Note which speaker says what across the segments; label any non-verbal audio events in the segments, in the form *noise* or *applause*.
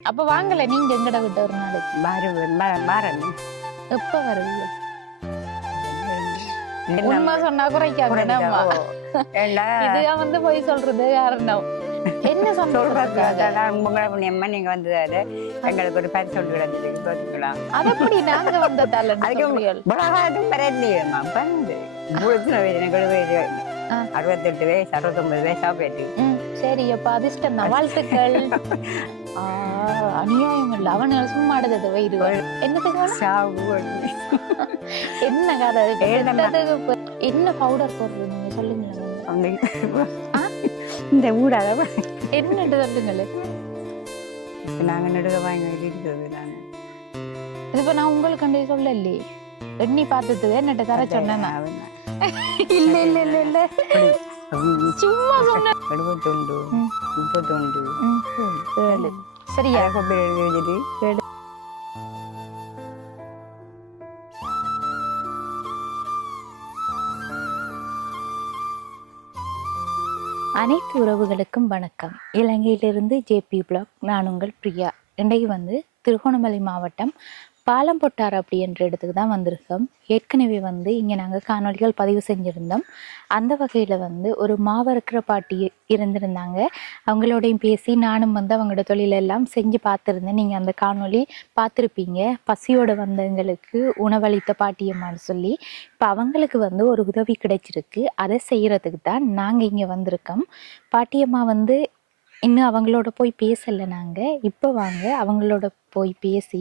Speaker 1: அப்ப வாங்கல நீங்க எங்கட விட்டு ஒரு நாளைக்கு?
Speaker 2: வருவேன் வரணும்
Speaker 1: எப்ப வருவீங்க உண்மை சொன்னா குறைக்காம நம்ம. இதுயா வந்து போய் சொல்றது? காரணம் என்ன
Speaker 2: புண்ணியம்மா நீங்க எங்களுக்கு ஒரு பரிசு ஒன்று கிடந்தது பார்த்துக்கலாம்
Speaker 1: அது எப்படி நாங்க வந்ததால
Speaker 2: அதுக்கு
Speaker 1: சொல்றீர்கள்?
Speaker 2: உலகாதும் பரவாயில்லையம்மா வந்து வயது எனக்கு. அறுபத்தெட்டு வயசு அறுபத்தொன்பது வயசா போயிட்டு
Speaker 1: சரி அப்ப அதிர்ஷ்டம் *laughs* வாழ்த்துக்கள். அநியாயம் இல்ல அவன் சும்மா அடுத்தது வயிறு என்னத்துக்கு என்ன கதை என்ன பவுடர் போடுறது நீங்க? சொல்லுங்களேன்?
Speaker 2: இந்த ஊடாக
Speaker 1: என்னட்டு சொல்லுங்களேன்
Speaker 2: நாங்க நடுக வாங்கி இருக்கிறது நான்
Speaker 1: இப்ப நான் உங்களுக்கு கண்டே சொல்லலையே. எண்ணி பார்த்ததுக்கு என்னட்ட தர சொன்னேன். இல்ல இல்ல இல்ல இல்ல. சும்மா சொன்னேன்
Speaker 2: எழுபத்தொண்டு
Speaker 1: ம்.
Speaker 2: முப்பத்தொண்டு
Speaker 1: ம், ஏழு. சரியா?
Speaker 2: எழுதி
Speaker 1: அனைத்து உறவுகளுக்கும் வணக்கம். இலங்கையிலிருந்து ஜேபி பிளாக் நான் உங்கள் பிரியா. இன்றைக்கு வந்து திருகோணமலை மாவட்டம் பாலம்பொட்டார் அப்படி என்ற இடத்துக்கு தான் வந்திருக்கோம். ஏற்கனவே வந்து இங்கே நாங்கள் காணொளிகள் பதிவு செஞ்சுருந்தோம். அந்த வகையில் வந்து ஒரு மாவறுக்கிற பாட்டி இருந்திருந்தாங்க. அவங்களோடையும் பேசி நானும் வந்து அவங்களோட தொழிலெல்லாம் செஞ்சு பார்த்துருந்தேன். நீங்கள் அந்த காணொளி பார்த்துருப்பீங்க. பசியோடு வந்தவங்களுக்கு உணவளித்த பாட்டியம்மான்னு சொல்லி. இப்போ அவங்களுக்கு வந்து ஒரு உதவி கிடைச்சிருக்கு. அதை செய்கிறதுக்கு தான் நாங்கள் இங்கே வந்திருக்கோம். பாட்டியம்மா வந்து இன்னும் அவங்களோட போய் பேசலை நாங்கள் இப்போ வாங்க அவங்களோட போய் பேசி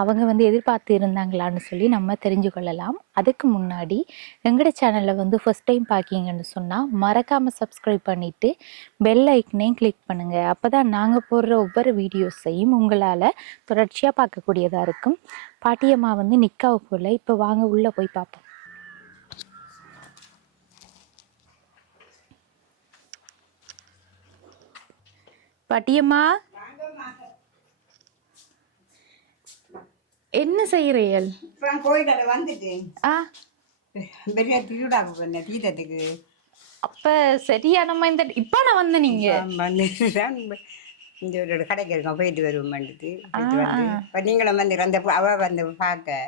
Speaker 1: அவங்க வந்து எதிர்பார்த்து இருந்தாங்களான்னு சொல்லி நம்ம தெரிஞ்சு கொள்ளலாம். அதுக்கு முன்னாடி எங்களோட சேனலில் வந்து ஃபர்ஸ்ட் டைம் பார்க்கிங்கன்னு சொன்னால் மறக்காமல் சப்ஸ்கிரைப் பண்ணிவிட்டு பெல் ஐக்கனையும் கிளிக் பண்ணுங்கள் அப்போ தான் நாங்கள் போடுற ஒவ்வொரு வீடியோஸையும் உங்களால் தொடர்ச்சியாக பார்க்கக்கூடியதாக இருக்கும். பாட்டியம்மா வந்து நிற்காவு போல் இப்போ வாங்க உள்ளே போய் பார்ப்போம் பாட்டியம்மா. என்ன செய்கிறீர்கள்
Speaker 2: கோயிலில் வந்துட்டேன்.
Speaker 1: ஆ.
Speaker 2: பெரிய திருவிழாக்கு போனேன் தீர்த்தத்துக்கு.
Speaker 1: அப்ப சரியா நம்ம இந்த இப்ப நான் வந்த நீங்க?
Speaker 2: வந்துட்டு தான் இந்த ஒரு கடைக்கு இருக்கோம் போயிட்டு வருவோம் வந்துட்டு போயிட்டு
Speaker 1: ஆ,
Speaker 2: வந்து.
Speaker 1: ஆ.
Speaker 2: இப்போ நீங்களும் வந்து அந்த அவ வந்து பார்க்க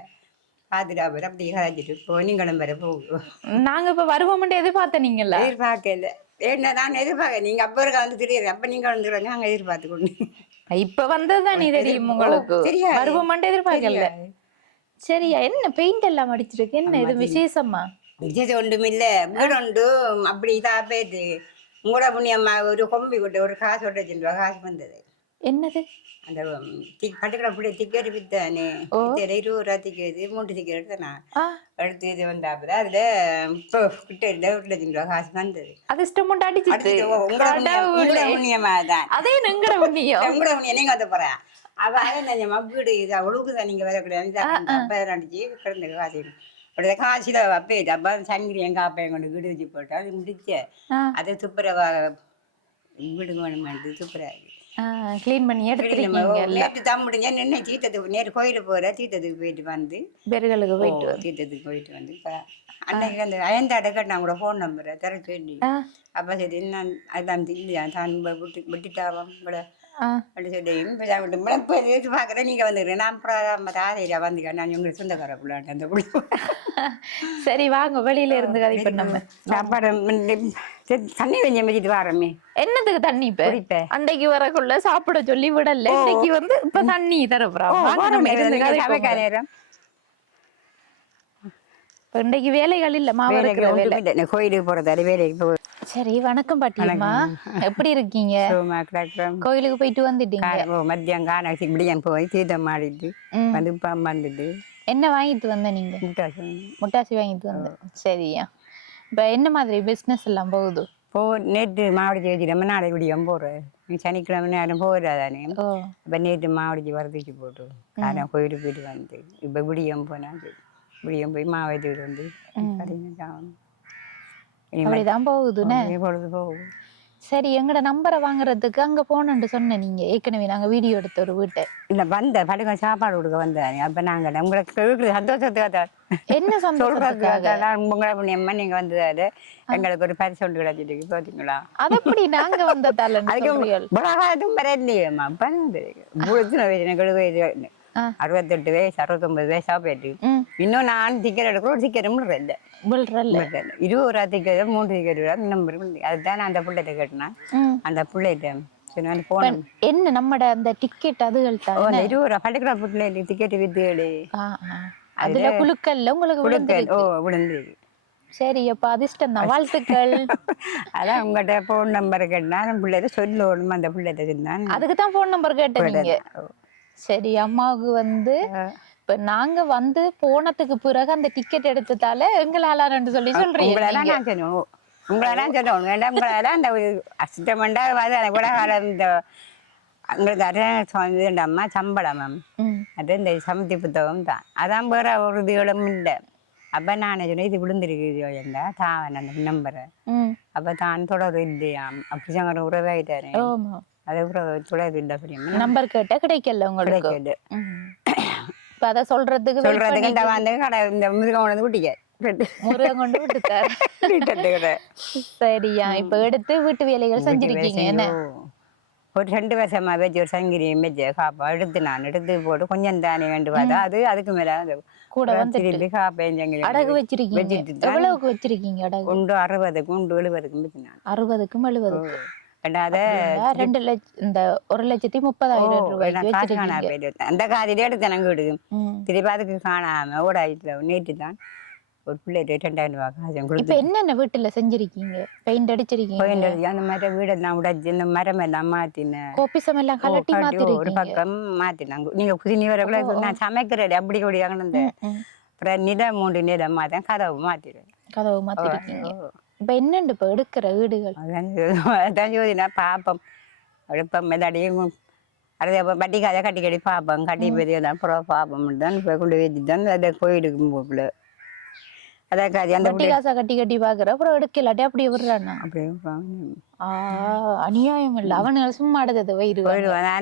Speaker 2: பார்த்துட்டு அப்புறம் அப்படி கதைச்சிட்டு இப்போ நீங்களும் வர போகும்
Speaker 1: நாங்க இப்ப வருவோம்னு எதிர்பார்த்த நீங்கல்ல
Speaker 2: எதிர்பார்க்கல. ஏன்னா நான் எதிர்பார்க்க நீங்க அப்போ இருக்க வந்து தெரியுது. அப்போ நீங்க வந்து நாங்கள் எதிர்பார்த்து கொண்டு
Speaker 1: இப்ப வந்ததுதான் நீ தெரியும் உங்களுக்கு. வருவோம்னு எதிர்பார்க்கல. சரியா? என்ன பெயிண்ட் எல்லாம் அடிச்சிருக்கு? என்ன இது விசேஷமா?
Speaker 2: விசேஷம் ஒன்றுமில்ல. வீடு உண்டு அப்படி இதாக போயிட்டு உங்களோட புண்ணியம்மா ஒரு கொம்பி விட்டு ஒரு காசு விட்டு வச்சுட்டு காசு வந்தது.
Speaker 1: என்னது?
Speaker 2: அந்த பட்டுக்கிற பிள்ளை திக்கெட்டு வித்தானே இருபது ரூபா திக்கிறது மூன்று திக்கெட் எடுத்தேன் எடுத்து இது வந்தாப்புல அதுல இப்போ கிட்ட இல்லை ஒரு லட்சம் ரூபா காசு வந்தது.
Speaker 1: அடிச்சிட்டு.
Speaker 2: அடுத்து ஓ, உங்களோட புண்ணியம், தான்
Speaker 1: அதே எங்கட புண்ணியம் *laughs*
Speaker 2: உங்களோட புண்ணியம் நீங்க வந்து போறேன் அவ என்ன மப்பீடு இது அவளுக்கு தான் நீங்க வரக்கூடாது அப்ப அடிச்சு கிடந்த காசு. அப்படியே காசில அப்பேது அப்ப சங்கிரி எங்க அப்பா கொண்டு வீடு வச்சு போட்டா அது முடிச்ச அது துப்புரவா வீடு வேணுமாண்டு துப்புரா
Speaker 1: கிளீன் பண்ணி எடுத்துருக்கீங்க
Speaker 2: தான் முடிஞ்சா நின்று தீர்த்தத்துக்கு நேற்று கோயிலுக்கு போற தீர்த்தத்துக்கு போயிட்டு வந்து.
Speaker 1: பெருகளுக்கு போயிட்டு
Speaker 2: தீர்த்தத்துக்கு போயிட்டு வந்து. இப்ப அன்னைக்கு அந்த அயந்தாட கட்டினா கூட ஃபோன் நம்பரை தர சொல்லி அப்ப சரி நான் அதான் இல்லையா தான் விட்டு விட்டுட்டாவாம். கூட. அப்படி சொல்லி இப்போ விட்டு இப்போ பார்க்குறேன் நீங்கள் நான் அப்புறம் தாதையா வந்துக்கிறேன். நான் உங்களுக்கு சொந்தக்கார பிள்ளாண்டு அந்த பிள்ளை.
Speaker 1: சரி வாங்க வெளியில இருந்து கதை இப்ப நம்ம.
Speaker 2: சாப்பாடு சரி, தண்ணி கொஞ்சம் வச்சுட்டு வாரமே
Speaker 1: என்னத்துக்கு தண்ணி இப்ப?
Speaker 2: குடிப்பேன்
Speaker 1: அன்றைக்கு வரக்குள்ள சாப்பிட சொல்லி விடல. இன்னைக்கு வந்து இப்ப தண்ணி தரப்புறோம்
Speaker 2: நேரம்
Speaker 1: இன்றைக்கு வேலைகள் இல்ல மாவு
Speaker 2: வேலைக்கு
Speaker 1: இருக்கிற வேலை
Speaker 2: ஒன்றும் இல்லை. நான் கோயிலுக்கு போகிறதால வேலைக்கு போய்
Speaker 1: சரி வணக்கம் பாட்டியம்மா எப்படி இருக்கீங்க? கோயிலுக்கு போயிட்டு வந்துட்டீங்க.
Speaker 2: மத்தியம் காணாசி இப்படியும் போய் தீர்த்தம் ஆடிட்டு. வந்து இப்போ வந்துட்டு
Speaker 1: என்ன வாங்கிட்டு வந்த நீங்க?
Speaker 2: முட்டாசம்
Speaker 1: முட்டாசி வாங்கிட்டு வந்த. சரியா. இப்ப என்ன மாதிரி பிசினஸ் எல்லாம் போகுது?
Speaker 2: போ நேற்று மாவடிச்சு வச்சுட்டு நாளை விடியம் போகிறேன் சனிக்கிழமை நேரம் போகிறாதானே
Speaker 1: ஓ.
Speaker 2: அப்போ நேற்று மாவடிச்சு வரதுக்கு போட்டு. காரம் கோயிலுக்கு போயிட்டு வந்து. இப்போ விடியம் போனால் விடியம் போய் மாவு எடுத்துக்கிட்டு வந்து
Speaker 1: அப்படிதான் போகுதுன்னு
Speaker 2: பொழுது போகும்.
Speaker 1: சரி எங்கட நம்பரை வாங்குறதுக்கு அங்க போனேன்னு சொன்ன நீங்க. ஏற்கனவே நாங்க வீடியோ எடுத்த ஒரு வீட்டை.
Speaker 2: இல்ல வந்த படுக்க சாப்பாடு கொடுக்க வந்தாரு. அப்ப நாங்க உங்களுக்கு சந்தோஷத்துக்காக.
Speaker 1: என்ன
Speaker 2: சொல்றதுக்காக. உங்களை நீங்க வந்ததாரு எங்களுக்கு ஒரு பரிசு ஒன்று கிடைச்சிட்டு பாத்தீங்களா?
Speaker 1: அது எப்படி நாங்க வந்ததால
Speaker 2: அதுக்கு உலகாதும் வர இல்லையம்மா அப்ப அறுபத்தெட்டு வயசு அறுபத்தொன்பது வயசா போயிட்டு இன்னும் நான் டிக்கெட் எடுக்கிற ஒரு டிக்கெட்டும் இல்லை. இருபது ரூபா டிக்கெட் மூன்று டிக்கெட் நம்பர் அதுதான் நான் அந்த பிள்ளைகிட்ட கேட்டேன் அந்த பிள்ளைகிட்ட.
Speaker 1: என்ன நம்மட அந்த டிக்கெட் அதுகள் தான்
Speaker 2: இருபது ரூபா பள்ளிக்கூட பிள்ளை டிக்கெட் வித்து
Speaker 1: ஆ, ஆ. அதுல குழுக்கள்ல உங்களுக்கு விழுந்திருக்கு.
Speaker 2: ஓ விழுந்துருக்கு.
Speaker 1: சரி அப்ப அதிர்ஷ்டம் தான். வாழ்த்துக்கள். *laughs*
Speaker 2: அதான் உங்கள்கிட்ட ஃபோன் நம்பர் கேட்டா அந்த பிள்ளைகிட்ட சொல்லணும் அந்த பிள்ளைகிட்ட சொன்னான்.
Speaker 1: அதுக்கு தான் போன் நம்பர் கேட்டேன் நீங்க. சரி அம்மாவுக்கு வந்து இப்ப நாங்க வந்து போனதுக்கு பிறகு அந்த டிக்கெட் எடுத்ததால எங்களால ரெண்டு சொல்லி சொல்றீங்க
Speaker 2: உங்களெல்லாம் சொல்லணும் வேண்டாம் உங்களெல்லாம் அந்த அசிட்டமெண்டா வந்து எனக்கு கூட இந்த உங்களுக்கு அரண் அம்மா சம்பளம் மேம். அது இந்த சமத்தி புத்தகம் தான். அதான் வேற ஒரு இதுகளும் இல்லை. அப்போ நான் சொன்னேன் இது விழுந்திருக்கு என்ன? தான் அந்த நம்பரை அப்போ தான் தொடர்பு இல்லையாம். அப்படி சங்கர உறவாயிட்டாரு. அது தொடர்பு இல்லை பிரியமா
Speaker 1: நம்பர் கேட்டா கிடைக்கல உங்களுக்கு.
Speaker 2: கிடைக்காது.
Speaker 1: ம். இப்ப அத சொல்றதுக்கு
Speaker 2: சொல்றதுக்கு இந்த வந்து கடை இந்த முதுகம் கொண்டு குட்டிக்க.
Speaker 1: முருகன் கொண்டு விட்டுட்டார் சரியா இப்ப எடுத்து வீட்டு வேலைகள் செஞ்சிருக்கீங்க என்ன?
Speaker 2: ஒரு ரெண்டு வருஷமா வச்சு ஒரு சங்கிரி வச்சு காப்பா எடுத்து நான் எடுத்து போட்டு கொஞ்சம் தானே வேண்டு பார்த்தா அது அதுக்கு மேல அது
Speaker 1: கூட வந்து
Speaker 2: திருப்பி காப்பேன் சங்கிலி
Speaker 1: அடகு வச்சிருக்கீங்க.
Speaker 2: வச்சிட்டு தான்
Speaker 1: எவ்வளவுக்கு வச்சிருக்கீங்க அடகு?
Speaker 2: உண்டு அறுபதுக்கும் உண்டு எழுபதுக்கும் வச்சு நான்.
Speaker 1: அறுபதுக்கும் எழுபதுக்கு
Speaker 2: ரெண்டாவது
Speaker 1: ரெண்டு லட்சம் இந்த ஒரு லட்சத்தி முப்பதாயிரம்
Speaker 2: போயிட்டு அந்த காதிலே எடுத்து எனக்கு விடுது. திருப்பி அதுக்கு காணாம ஓடாயிட்டு நேற்று தான் ஒரு பிள்ளை ரெண்டாயிரம் ரூபாய் காசு கொடுத்து
Speaker 1: என்னென்ன வீட்டுல செஞ்சிருக்கீங்க? பெயிண்ட் அடிச்சிருக்கீங்க?
Speaker 2: போயிட்டு அந்த மாதிரி வீடெல்லாம் உடைச்சு இந்த மரம் எல்லாம் மாத்தினேன்.
Speaker 1: கோபிசம் எல்லாம் கலட்டி
Speaker 2: காட்டி ஒரு
Speaker 1: மாத்திருக்கீங்க.
Speaker 2: பக்கம் மாத்தினாங்க. நீங்க குதினி வரக்குள்ள இப்ப நான் சமைக்கிறேன் அப்படி கூடி வாங்கினது
Speaker 1: ம், ம்.
Speaker 2: அப்புறம் நிலம் மூன்று நிலம் மாத்தேன் கதவு மாத்திடுவேன்
Speaker 1: கதவு மாத்திருக்கீங்க. இப்ப என்னண்டு இப்ப எடுக்கிற வீடுகள்?
Speaker 2: அதான் ஜோதினா பாப்பம். எடுப்பம் மெதாடியும் அதே வட்டி கதை கட்டி கட்டி பார்ப்போம் கட்டி பெரிய அப்புறம் பார்ப்போம் தான் இப்போ கொண்டு வச்சு தான் அதை கோயிலுக்கு போகல. அதான் காதி அந்த
Speaker 1: வட்டி காசா கட்டி கட்டி பாக்குற அப்புறம் எடுக்கலாட்டி அப்படியே விடுறானா?
Speaker 2: அப்படியே
Speaker 1: அநியாயம் இல்ல. அவனுங்க சும்மா அடுத்தது வயிறு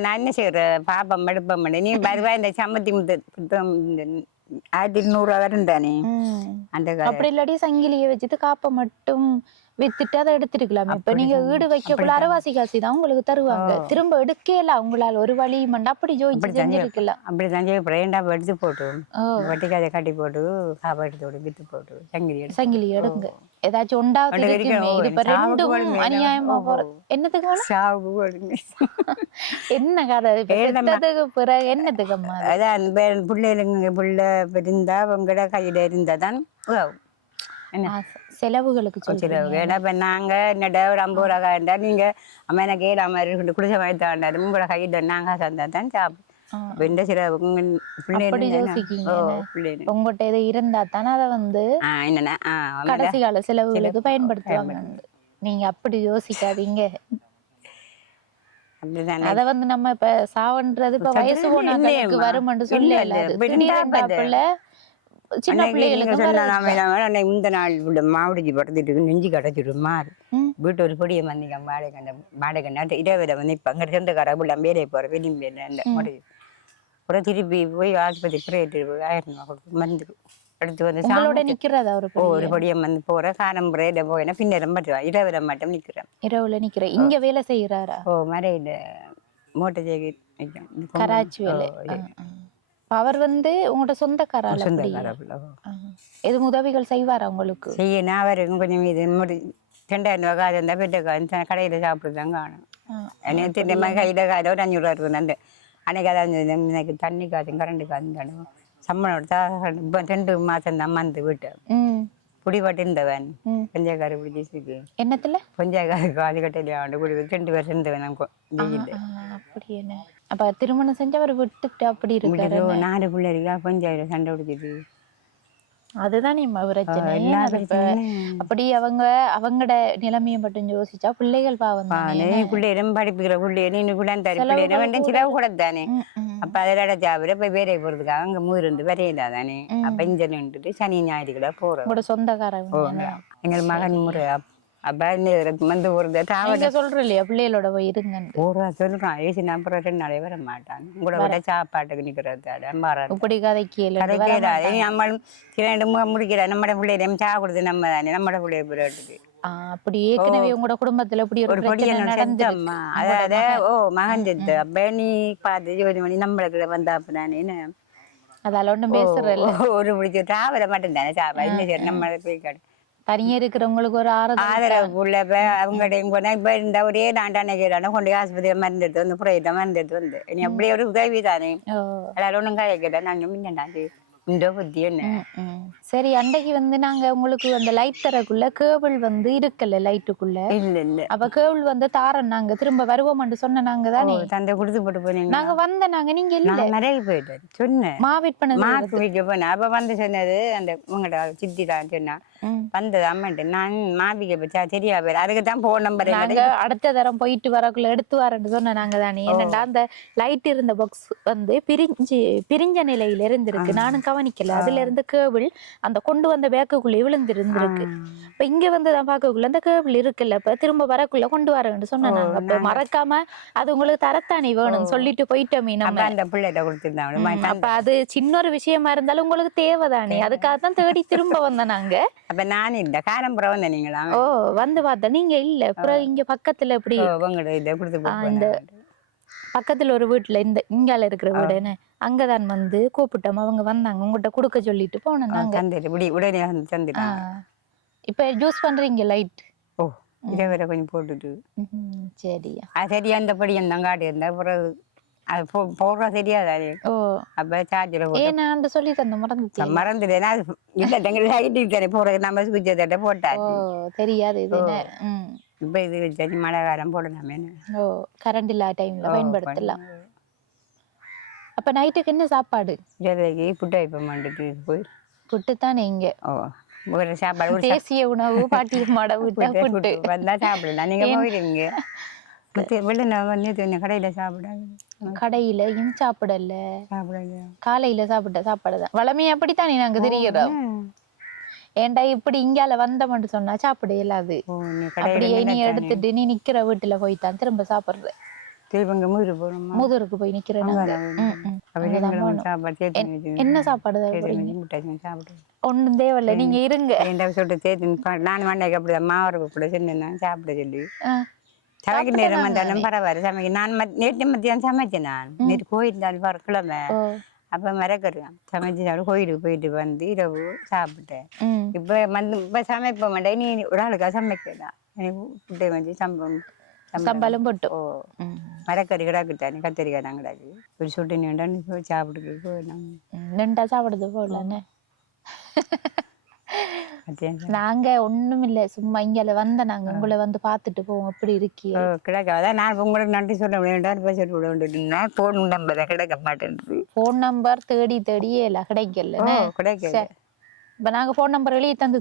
Speaker 2: நான் என்ன செய்யறேன் பாப்பம் எடுப்பம். நீ வருவா இந்த சம்மத்தி முத்து ஆயிரத்தி நூறுரூவா வரும் தானே. அந்த
Speaker 1: அப்படி இல்லாட்டி சங்கிலியை வச்சுட்டு காப்பை மட்டும் வித்துட்டு அதை எடுத்துருக்கலாம். இப்ப நீங்க வீடு வைக்கக்குள்ள அரவாசி காசி தான் உங்களுக்கு தருவாங்க. திரும்ப எடுக்கல உங்களால ஒரு வழி மண்டா அப்படி ஜோதிச்சு செஞ்சிருக்கலாம்.
Speaker 2: அப்படி தான் செய்ய ரெண்டா எடுத்து போட்டு
Speaker 1: ஓ
Speaker 2: வட்டி கதை கட்டி போட்டு காப்பா எடுத்து போட்டு வித்து போட்டு சங்கிலி
Speaker 1: சங்கிலி எடுங்க. ஏதாச்சும்
Speaker 2: வேணுமே.
Speaker 1: அநியாயமா
Speaker 2: ஓஹோ.
Speaker 1: போற என்னத்துக்கு என்ன கதை? பிறகு என்னத்துக்கு அம்மா அது?
Speaker 2: அதான் பிள்ளைங்க பிள்ளை இருந்தா உங்களோட கையில இருந்தா தான் உதவும். என்ன
Speaker 1: செலவுகளுக்கு
Speaker 2: சில
Speaker 1: சொல்றீங்க
Speaker 2: ஏன்னா இப்போ நாங்கள் என்னடா ஒரு ஐம்பது ரூபா காண்டா நீங்கள் அம்மா எனக்கு ஏழா மாதிரி இருக்கு குடிசை மாதிரி தாண்டாரு உங்களோட கையில் நாங்கள் தந்தா தான் சாப்பிடும்
Speaker 1: ஆ.
Speaker 2: அப்போ இந்த சில உங்க பிள்ளை
Speaker 1: அப்படி
Speaker 2: என்னன்னா-
Speaker 1: யோசிக்கீங்க
Speaker 2: ஓ
Speaker 1: என்ன?
Speaker 2: பிள்ளைங்க
Speaker 1: உங்ககிட்ட இது இருந்தா தானே அதை வந்து. கடைசி கால செலவுகளுக்கு
Speaker 2: செலவு-
Speaker 1: பயன்படுத்துவாங்க நீங்க அப்படி யோசிக்காதீங்க அத வந்து நம்ம இப்ப சாவன்றது இப்ப வயசு. வருமென்று
Speaker 2: இல்ல,
Speaker 1: சொல்லல சின்ன பிள்ளைகளுக்கு
Speaker 2: முந்த நாள் மாவடிச்சு படுத்துட்டு நெஞ்சு கடைச்சிடும். வீட்டு ஒரு பொடியை வந்தீங்க வாடகை அந்த வாடகை நாட்டு இரவில் வந்து இப்போ அங்கே சொந்தக்கார உள்ள வேலையை போகிற வெளியே அந்த முடி. அப்புறம் திருப்பி போய் ஆஸ்பத்திரி பிரேட்டு ஆயிரம் ரூபா கொடுத்து மருந்து எடுத்து வந்து
Speaker 1: உங்களோட
Speaker 2: சாமி
Speaker 1: நிக்கிறது அவரு
Speaker 2: ஓ ஒரு பொடியை வந்து போகிற காரம் பிரேட போயினா பின்னரம் மட்டும் இரவில் மட்டும் நிற்கிறேன்
Speaker 1: இரவுல நிக்கிற. இங்க வேலை செய்யறாரா
Speaker 2: ஓ மறையில் மோட்டர் ஜெகி
Speaker 1: கராச்சி வேலை. அவர் வந்து உங்களோட சொந்தக்காரால அப்படி
Speaker 2: சொந்தக்கார பிள்ளை ஓ.
Speaker 1: ஆ. எதுவும் உதவிகள் செய்வாரா உங்களுக்கு?
Speaker 2: செய்யணும் அவருக்கும் கொஞ்சம் இது முடி ரெண்டாயிரம் ரூபா காசு இருந்தால் பெற்ற காசு கடையில் சாப்பிடுதான் காணும்.
Speaker 1: ஆ.
Speaker 2: எனக்கு தெரியாம கையில் காசு ஒரு அஞ்சூறுவா இருக்கும். அந்த அன்னைக்கு அதான். எனக்கு தண்ணி காசும் கரண்ட் காசும் தானும் சம்பளம் எடுத்தா ரெண்டு மாதம் தான் வந்து வீட்டு.
Speaker 1: ம்.
Speaker 2: குடிபாட்டு இருந்தவன் பஞ்சாயக்கார பிடிச்சிருக்கு.
Speaker 1: என்னத்துல?
Speaker 2: பஞ்சாயக்கார காலி கட்டையில் ஆண்டு குடி ரெண்டு வருஷம் இருந்தவன் நான் ஜெயிலில்.
Speaker 1: அப்படி என்ன? அப்ப திருமணம் செஞ்சு அவர் விட்டுட்டு அப்படி இருக்காரு
Speaker 2: நாலு பிள்ளை இருக்கா. பஞ்சாயத்து சண்டை பிடிச்சிட்டு
Speaker 1: அதுதான் நம்ம பிரச்சனை அப்படி அவங்க அவங்களோட நிலைமையை மட்டும் யோசிச்சா பிள்ளைகள் பாவம் தானே.
Speaker 2: நீ பிள்ளைகளும் படிப்புக்கிற பிள்ளைகளும் இன்னும் கூட வேண்டும் சிலவு கூட தானே. அப்ப அதில் ஜாபர் போய் வேலைக்கு போறதுக்காக அங்க மூருந்து வரையில தானே? அப்ப நின்றுட்டு சனி ஞாயிறு கூட போறோம்.
Speaker 1: சொந்தக்காரங்க
Speaker 2: எங்கள் மகன் முறை அப்ப இந்த வந்து ஒரு தாவட
Speaker 1: இல்லையா பிள்ளைகளோட போய் இருங்கன்னு.
Speaker 2: ஒரு ஏசி ரெண்டு நாளே வர மாட்டான். உங்களோட விட சாப்பாட்டுக்கு நிக்கிறது மாறாது
Speaker 1: இப்படி கதைக்கு
Speaker 2: கதைக்கிறாரு நம்மளும் முகம் முடிக்கிற நம்மட பிள்ளையிடம் சா கொடுத்து நம்ம தானே நம்மட பிள்ளைய பிறகு
Speaker 1: அப்படி ஏற்கனவே உங்களோட குடும்பத்துல இப்படி
Speaker 2: ஒரு
Speaker 1: ஒரு
Speaker 2: பொடிய
Speaker 1: பிரச்சனை நடந்து
Speaker 2: செஞ்சம்மா. அதாவது ஓ மகன் செத்து. அப்ப நீ பார்த்து ஜோதி மணி நம்மளுக்கு வந்தா அப்ப நானே
Speaker 1: அதால ஒண்ணும் பேசுறல
Speaker 2: ஒரு பிடிச்சி டிராவல மட்டும் தானே சாப்பா இன்னும் சரி நம்ம போய் கடை
Speaker 1: தனியா இருக்கிறவங்களுக்கு ஒரு ஆறுதல்
Speaker 2: ஆதரவு உள்ள இப்ப அவங்ககிட்ட போனா இப்ப இந்த ஒரே நாண்டான கேடான கொண்டு போய் ஆஸ்பத்திரியில மருந்து எடுத்து வந்து புறையிட்ட மருந்து எடுத்து வந்து. இனி அப்படி ஒரு உதவி தானே? எல்லாரும் ஒன்றும் காய கேட்டா நாங்க முன்னாடி இந்த புத்தி என்ன.
Speaker 1: சரி அன்றைக்கு வந்து நாங்க உங்களுக்கு அந்த லைட் தரக்குள்ள கேபிள் வந்து இருக்கல லைட்டுக்குள்ள
Speaker 2: இல்ல இல்ல.
Speaker 1: அப்ப கேபிள் வந்து தாரன் நாங்க. திரும்ப வருவோம்னு சொன்ன நாங்க தானே?
Speaker 2: தந்தை கொடுத்து போட்டு போனீங்க
Speaker 1: நாங்க வந்த நாங்க நீங்க இல்ல.
Speaker 2: நான் மறைவு போயிட்டேன். சொன்னேன்.
Speaker 1: மாவிட் பண்ணது
Speaker 2: மார்க் வைக்க போனேன். அப்ப வந்து சொன்னது அந்த உங்கள்ட்ட சித்தி தான் சொன்னா. வந்தது? அம்மன்ட்டு நான் மாவிக்க பச்சா சரியா போயிரு. அதுக்கு தான் போன் நம்பர்
Speaker 1: நாங்க அடுத்த தரம் போயிட்டு வரக்குள்ள எடுத்து வரேன்னு சொன்ன நாங்க தானே. என்னடா அந்த லைட் இருந்த பாக்ஸ் வந்து பிரிஞ்சு பிரிஞ்ச நிலையில இருந்திருக்கு. நானும் கவனிக்கல. அதுல இருந்து கேபிள் அந்த கொண்டு வந்த பேக்குக்குள்ளே விழுந்திருந்திருக்கு. இப்ப இங்க வந்து தான் பார்க்கக்குள்ள அந்த கேபிள் இருக்குல்ல. இப்ப திரும்ப வரக்குள்ள கொண்டு வரேன்னு சொன்ன நாங்க. அப்ப மறக்காம அது உங்களுக்கு தரத்தானே வேணும் சொல்லிட்டு போயிட்டோமே நம்ம.
Speaker 2: அந்த பிள்ளைகிட்ட கொடுத்துருந்தாங்க
Speaker 1: அப்ப அது சின்ன ஒரு விஷயமா இருந்தாலும் உங்களுக்கு தேவைதானே. அதுக்காக தான் தேடி திரும்ப வந்தோம் நாங்க. *laughs*
Speaker 2: அப்ப நான் இல்ல. காரம்புறம் வந்த நீங்களா?
Speaker 1: ஓ வந்து பார்த்தா நீங்க இல்ல. அப்புறம் இங்க பக்கத்துல இப்படி
Speaker 2: உங்கள்ட்ட இதை கொடுத்து
Speaker 1: ஆ, இந்த
Speaker 2: போட்டு
Speaker 1: பக்கத்துல ஒரு வீட்டுல இந்த இங்கால இருக்கிற வீடு என்ன அங்கதான் வந்து கூப்பிட்டோம். அவங்க வந்தாங்க. உங்ககிட்ட கொடுக்க சொல்லிட்டு போனோம் நாங்க.
Speaker 2: இப்படி உடனே வந்து
Speaker 1: இப்ப ஜூஸ் பண்றீங்க லைட்?
Speaker 2: ஓ இதை வேற கொஞ்சம் போட்டுட்டு.
Speaker 1: சரியா.
Speaker 2: அது சரியா அந்த படி அந்த காட்டி இருந்தா பிறகு அது போ- போடுற தெரியாதானே
Speaker 1: ஓ.
Speaker 2: அப்ப சார்ஜில் போட்டு.
Speaker 1: ஏன் நான் சொல்லி தந்த மறந்துச்சு
Speaker 2: மறந்துட்டேன். அது இல்ல தங்க லைட்டு தானே போடுறது நம்ம சுவிட்சை தட்ட போட்டாச்சு.
Speaker 1: தெரியாது இது
Speaker 2: இப்ப இது சரி மழை காலம் போடலாமே
Speaker 1: ஓ கரண்ட் இல்லாத டைம்ல பயன்படுத்தலாம். அப்ப நைட்டுக்கு என்ன சாப்பாடு?
Speaker 2: ஜெதைக்கு புட்டு வைப்பம் வந்துட்டு போய்.
Speaker 1: புட்டு தானே இங்க?
Speaker 2: ஓ ஒரு சாப்பாடு
Speaker 1: தேசிய உணவு பாட்டியம்மாட வீட்டா புட்டு
Speaker 2: புட்டு. வந்தா சாப்பிடலாம். நீங்க போயிடுங்க வந்து கடையில சாப்பிடாது.
Speaker 1: கடையிலையும் சாப்பிடல.
Speaker 2: சாப்பிடாது
Speaker 1: காலையில சாப்பிட்ட சாப்பாடு தான் வளமையா அப்படித்தானே நாங்க தெரியுறோம் ஏன்டா இப்படி இங்கால வந்தோம்னு சொன்னா சாப்பிட இயலாது அப்படியே நீ எடுத்துட்டு நீ நிக்கிற வீட்டுல போய் தான் திரும்ப சாப்பிடுற மூதூருக்கு போய் நிக்கிறேன் என்ன சாப்பாடு ஒண்ணும் தேவையில்ல. நீங்க இருங்க.
Speaker 2: நான் மண்டைக்கு அப்படிதான். மாவரை கூட சொன்னேன் சாப்பிட சொல்லி. சமைக்க நேரம் வந்தாலும் பரவாயில்ல சமைக்க நான் நேற்று மத்தியானம் சமைச்சேன் நான் நேற்று கோயில் வர கிழமை அப்போ மறக்கிறேன் சமைச்சு சாப்பிட்டு கோயிலுக்கு போயிட்டு வந்து இரவு சாப்பிட்டேன் இப்போ வந்து இப்போ சமைப்ப மாட்டேன் நீ ஒரு ஆளுக்கா சமைக்கலாம் எனக்கு புட்டை வச்சு சம்பளம்
Speaker 1: சம்பாலும் போட்டு
Speaker 2: ஓ மரக்கறி கிடாக்குட்டானே கத்திரிக்காய் தான் கிடாக்கு ஒரு சுட்டு நீண்டான்னு சாப்பிட்டு போயிடலாம்.
Speaker 1: ரெண்டா சாப்பிடுறது போடலன்னு நாங்க ஒண்ணும் இல்ல சும்மா இங்கால வந்த நாங்க உங்களை வந்து பாத்துட்டு போவோம். எப்படி இருக்கீ
Speaker 2: ஓ கிடக்க. அதான் நான் உங்களுக்கு நன்றி சொல்ல வேண்டாம் இப்போ சொல்லி விட வேண்டியது போன் நம்பர் கிடைக்க மாட்டேன்து
Speaker 1: போன் நம்பர் தேடி தேடி எல்லாம் கிடைக்கல.
Speaker 2: ஓ கிடைக்க
Speaker 1: இப்ப நாங்க போன் நம்பர் வெளியே தந்து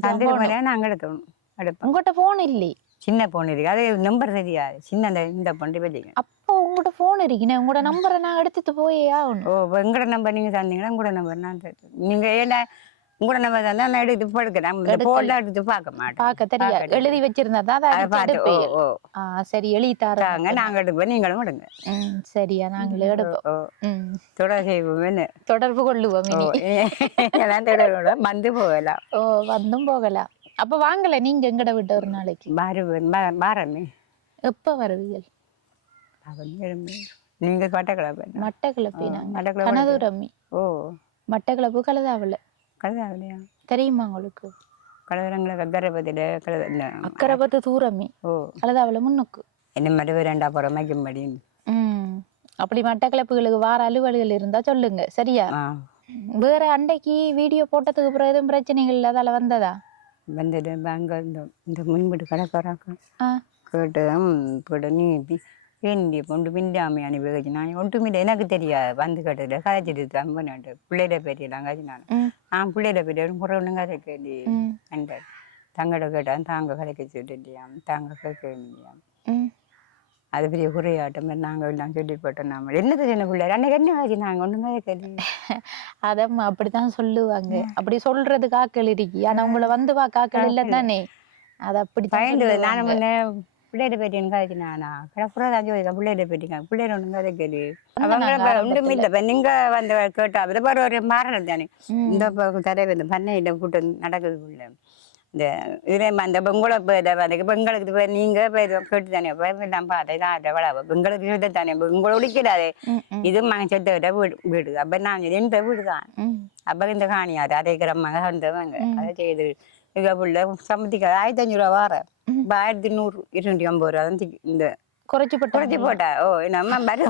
Speaker 2: நாங்கள் எடுக்கணும்
Speaker 1: உங்ககிட்ட போன் இல்லை.
Speaker 2: சின்ன போன் இருக்கு. அது நம்பர் தெரியாது சின்ன அந்த இந்த பண்ணி வச்சுக்க.
Speaker 1: அப்போ உங்ககிட்ட போன் இருக்குண்ணே. உங்களோட நம்பரை நான் எடுத்துட்டு போயே ஆகணும்.
Speaker 2: ஓ எங்களோட நம்பர் நீங்கள் தந்தீங்கன்னா உங்களோட நம்பர் நான் நீங்கள் ஏன்னா நம்பர் தந்தா நான் எடுத்து படுக்கிறேன் போன்ல எடுத்து பார்க்க
Speaker 1: பார்க்க தெரியாது. எழுதி வச்சிருந்தா தான் சரி எழுதி தரேன்
Speaker 2: தாங்க நாங்கள் எடுப்போம் நீங்களும் எடுங்க.
Speaker 1: சரியா நாங்களே எடுப்போம்.
Speaker 2: ஓ.
Speaker 1: ம்.
Speaker 2: தொடர் செய்வோம்
Speaker 1: தொடர்பு கொள்ளுவோம்
Speaker 2: எல்லாம் தொடரோட வந்து போகலாம்.
Speaker 1: ஓ வந்தும் போகலாம். அப்ப வாங்கல நீங்க எங்கட விட்ட ஒரு நாளைக்கு?
Speaker 2: பாரு பாரமே
Speaker 1: எப்ப வருவீர்கள்?
Speaker 2: பட்டக்கிழமை
Speaker 1: மட்டக்கிழப்பி நாங்க.
Speaker 2: மட்டக்கிழமை
Speaker 1: கனதுரம்மி
Speaker 2: ஓ.
Speaker 1: மட்டக்கிழப்பு கலதாவல
Speaker 2: கழுதாவலையா
Speaker 1: தெரியுமா உங்களுக்கு?
Speaker 2: கழுதுறங்களை கக்கரைப்பத்தில கழுத இந்த
Speaker 1: அக்கறை பத்து தூரம்மி
Speaker 2: ஓ.
Speaker 1: கலதாவல முன்னுக்கு.
Speaker 2: என்ன மாதிரி ரெண்டா போகிற மைக்கும்படி
Speaker 1: ம். அப்படி மட்டக்கிழப்புகளுக்கு வார அலுவல்கள் இருந்தா சொல்லுங்க சரியா? வேற அன்னைக்கு வீடியோ போட்டதுக்கு பிறகு எதுவும் பிரச்சனைகள் அதால வந்ததா?
Speaker 2: வந்துட்டு அங்கே இந்த இந்த முன்பிட்டு கடைக்காராக்க கேட்டு போட்டு நீ வேண்டிய பொண்டு பிண்டாமை அனுப்பி வச்சு நான் ஒன்றுமில்லை எனக்கு தெரியாது வந்து கேட்டதில்ல கதைச்சிட்டு தான் பண்ணிட்டு பிள்ளையிட பேட்டியெல்லாம் கதைச்சு நான். நான் பிள்ளையிட பேட்டி முறை ஒன்றும் கதை கேள்வி
Speaker 1: ம்.
Speaker 2: அந்த தங்கட கேட்டான் தாங்க கதைக்க சொல்லிட்டியாம். தாங்க கேட்க இல்லையாம்
Speaker 1: ம்.
Speaker 2: அது பெரிய குறையாட்டம் நாங்கள் எல்லாம் சொல்லி போட்டோம் நாம என்னது சின்ன பிள்ளை? அன்னைக்கு என்ன ஆச்சு நாங்கள்? ஒன்றுமே கேள்வி *laughs*
Speaker 1: அதம்மா அப்படித்தான் சொல்லுவாங்க. அப்படி சொல்றதுக்கு ஆக்கள் இருக்கி. ஆனா உங்களை வந்து பார்க்க ஆக்கள் இல்ல தானே. அது அப்படி
Speaker 2: பயந்து நானும் பிள்ளைகிட்ட பேட்டின்னு காய்ச்சி நானா தான் ஜோதிக்கா பிள்ளைகிட்ட பேட்டிக்காங்க பிள்ளைகிட்ட ஒன்றும் கதை கேள்வி அவங்க ஒன்றும் இல்லை. நீங்க வந்து கேட்டா அது பாரு ஒரு மாறல் தானே. இந்த தடவை இந்த பண்ணையில கூட்டம் நடக்குதுக்குள்ள இந்த இதே அந்த பெங்கள வந்து பெங்களுக்கு இப்போ நீங்க இப்போ கேட்டு தானே நான் பார்த்தேன் இதான் அதை வள பெங்களுக்கு சொல்ல தானே பெங்கள ஒழிக்கிறாரு. இது மகன் செத்த விட வீடு. அப்போ நான் எந்த வீடு தான் அப்போ இந்த காணியார் அரைக்கிறம்மாங்க வந்தவங்க அதை செய்து இங்க புள்ள சம்மதிக்க ஆயிரத்தி அஞ்சூறுவா வார இப்போ ஆயிரத்தி நூறு இருநூற்றி ஐம்பது ரூபா தான் இந்த
Speaker 1: குறைச்சு போட்டு
Speaker 2: குறைச்சி போட்டா ஓ நம்ம பரு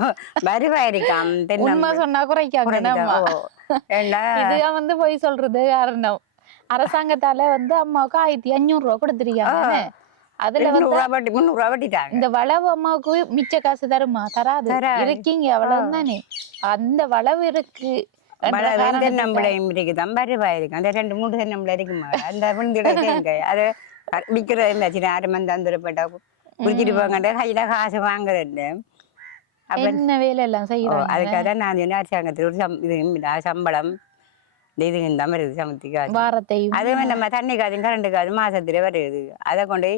Speaker 2: பருவாயிருக்காம் தென்னை
Speaker 1: சொன்னா குறைக்காங்க இதுதான் வந்து போய் சொல்றது. காரணம் அரசாங்கத்தால வந்து அம்மாவுக்கு ஆயிரத்தி அஞ்சூறு ரூபா கொடுத்துருக்காங்க. அதுல வந்து இந்த வளவு அம்மாவுக்கு மிச்ச காசு தருமா? தராது. இருக்கீங்க அவ்வளவு தானே? அந்த வளவு இருக்கு.
Speaker 2: நம்மளையும் இருக்குதான் பருவாயிருக்கு அந்த ரெண்டு மூணு தென்னம்பளை இருக்குமா? அந்த விழுந்துடைங்க அது விற்கிறது இருந்துச்சு யாரும் வந்து வந்துருப்பட்டா குடிச்சிட்டு போங்கன்ற கையில காசு வாங்குறது
Speaker 1: என்ன வேலை எல்லாம்
Speaker 2: ஓ,
Speaker 1: செய்யறாங்க
Speaker 2: அதுக்காக தான் நான் என்ன அரசாங்கத்தில் ஒரு சம் இது சம்பளம் இந்த இது இந்த மாதிரி இருக்குது சமத்திக்காது
Speaker 1: வாரத்தையும்
Speaker 2: அதுவும் நம்ம தண்ணி காது கரண்ட் காது மாசத்துல வருது அதை கொண்டு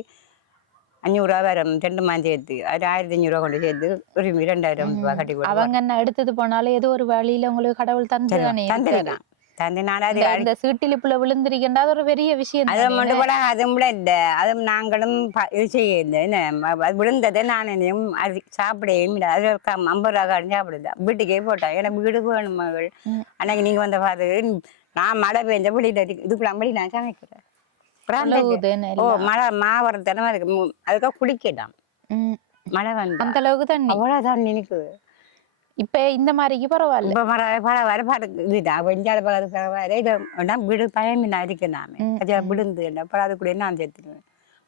Speaker 2: அஞ்சூறுரூவா வரும் ரெண்டு மாதம் சேர்த்து அது ஆயிரத்தி அஞ்சூறுரூவா கொண்டு சேர்த்து ஒரு ரெண்டாயிரம் ரூபாய் கட்டி கொடுத்து
Speaker 1: அவங்க என்ன எடுத்தது போனாலும் ஏதோ ஒரு வழியில உங்களுக்கு கடவுள் தந்துதானே
Speaker 2: தந்து நான் அது
Speaker 1: இந்த சீட்டிலிப்புல விழுந்திருக்கின்றா ஒரு பெரிய விஷயம்
Speaker 2: அது
Speaker 1: தானே.
Speaker 2: மட்டும் கூட அதுவும் கூட இல்லை. அதுவும் நாங்களும் இது செய்ய இல்லை என்ன ம- அது விழுந்ததை நான் என்னையும் அது சாப்பிடையும் இல்லை. அது ஐம்பது ரூபா காரணம் சாப்பிடுது வீட்டுக்கே போட்டேன் எனக்கு வீடு வேணும் மகள். அன்னைக்கு நீங்க வந்த பார்த்து நான் மழை பெஞ்ச வெளியில இதுக்குள்ள அம்படி நான் சமைக்கிறேன் ஓ. மழை மாவரத்தனமா இருக்கு. மு- அதுக்காக குடிக்கலாம். மழை வந்து.
Speaker 1: அந்த அளவுக்கு தண்ணி
Speaker 2: அவ்வளவுதான் நினைக்கு
Speaker 1: இப்ப இந்த மாதிரிக்கு பரவாயில்ல
Speaker 2: இப்ப பாட்டு இதுதான் வெஞ்சால பரவாயில்ல இது வேண்டாம் வீடு பயமில்லா இருக்கு நாம
Speaker 1: ம்,
Speaker 2: அது விழுந்து என்ன அப்புறம் அதுக்குள்ளே நான் சேர்த்துருவேன்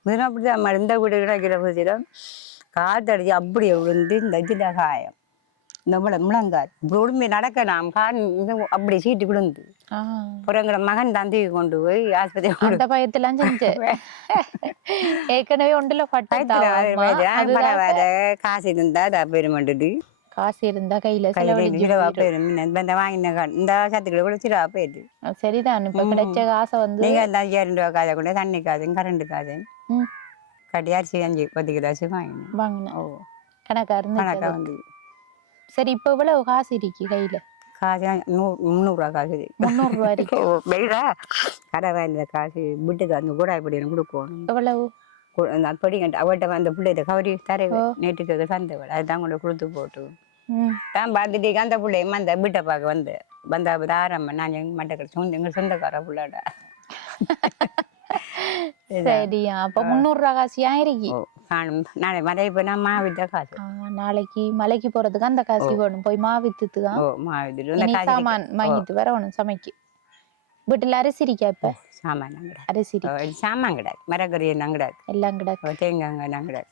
Speaker 2: முதல்ல அப்படிதான் ம- இந்த வீடு கிடைக்கிற புதிலும் காத்தடிச்சு அப்படியே விழுந்து இந்த இதுல காயம். இந்த முளை முழங்கால். இப்படி உடம்பு நடக்க நாம் கான் அப்படி சீட்டு விழுந்து. எங்களை மகன் தூக்கி கொண்டு போய் ஆஸ்பத்திரி
Speaker 1: அந்த பயத்தெல்லாம் செஞ்ச. ஏற்கனவே ஒன்றுல
Speaker 2: பயத்துல அது
Speaker 1: பட்டு
Speaker 2: பரவாயில்ல. காசு இருந்தா அதை பெருமண்டுது
Speaker 1: காசு இருந்தா கையில
Speaker 2: இந்த வாங்கின இந்த சத்துக்களை கூட சிரவா போயிடுது
Speaker 1: சரிதான். இப்ப
Speaker 2: ம்.
Speaker 1: கிடைச்ச காசை வந்து
Speaker 2: நீங்க அந்த ஐயாயிரம் ரூபா காதை கூட தண்ணி காது கரண்ட் காது
Speaker 1: ம்,
Speaker 2: கட்டி அரிசி அஞ்சு பத்து கிலோ அரிசி வாங்கினேன்.
Speaker 1: வாங்கினேன்.
Speaker 2: ஓ.
Speaker 1: கணக்கா
Speaker 2: வந்து
Speaker 1: சரி இப்ப இவ்வளவு காசு இருக்கு கையில?
Speaker 2: காசு நூறு முந்நூறுரூவா காசு.
Speaker 1: முந்நூறு ரூபாய் இருக்கு.
Speaker 2: கடை வாங்கின காசு வீட்டுக்கு அந்த கூட இப்படி கொடுக்கணும்.
Speaker 1: எவ்வளவு?
Speaker 2: அப்படி அவட்ட அந்த பிள்ளைய கவரி தர
Speaker 1: ஓ.
Speaker 2: நேற்றுக்கு தந்தவள். அதுதான் கொண்டு கொடுத்து போட்டு. தான் பார்த்துட்டு அந்த பிள்ளையும் அந்த வீட்டை பார்க்க வந்து. வந்த ஆரம்ப நான் எங்கள் மட்டக்கடை சொந்த எங்கள் சொந்தக்கார பிள்ளாட *laughs*
Speaker 1: சரியா அப்ப முந்நூறு ரூபாய் காசு ஏன் இருக்கு?
Speaker 2: ஓ காணும் நாளை மழை இப்போ நான் மாவிட்ட காசு.
Speaker 1: நாளைக்கு மலைக்கு போறதுக்கு அந்த காசு வேணும் போய்
Speaker 2: மாவிட்டு இந்த
Speaker 1: இனி
Speaker 2: காசு
Speaker 1: சாமான் வாங்கிட்டு வரணும் சமைக்க. வீட்டுல அரிசி இருக்கா இப்ப?
Speaker 2: சாமான் கிடையாது
Speaker 1: அரிசி
Speaker 2: சாமான் கிடையாது மரக்கறி எல்லாம் கிடையாது
Speaker 1: எல்லாம்
Speaker 2: ஓ, தேங்காய் எல்லாம் கிடையாது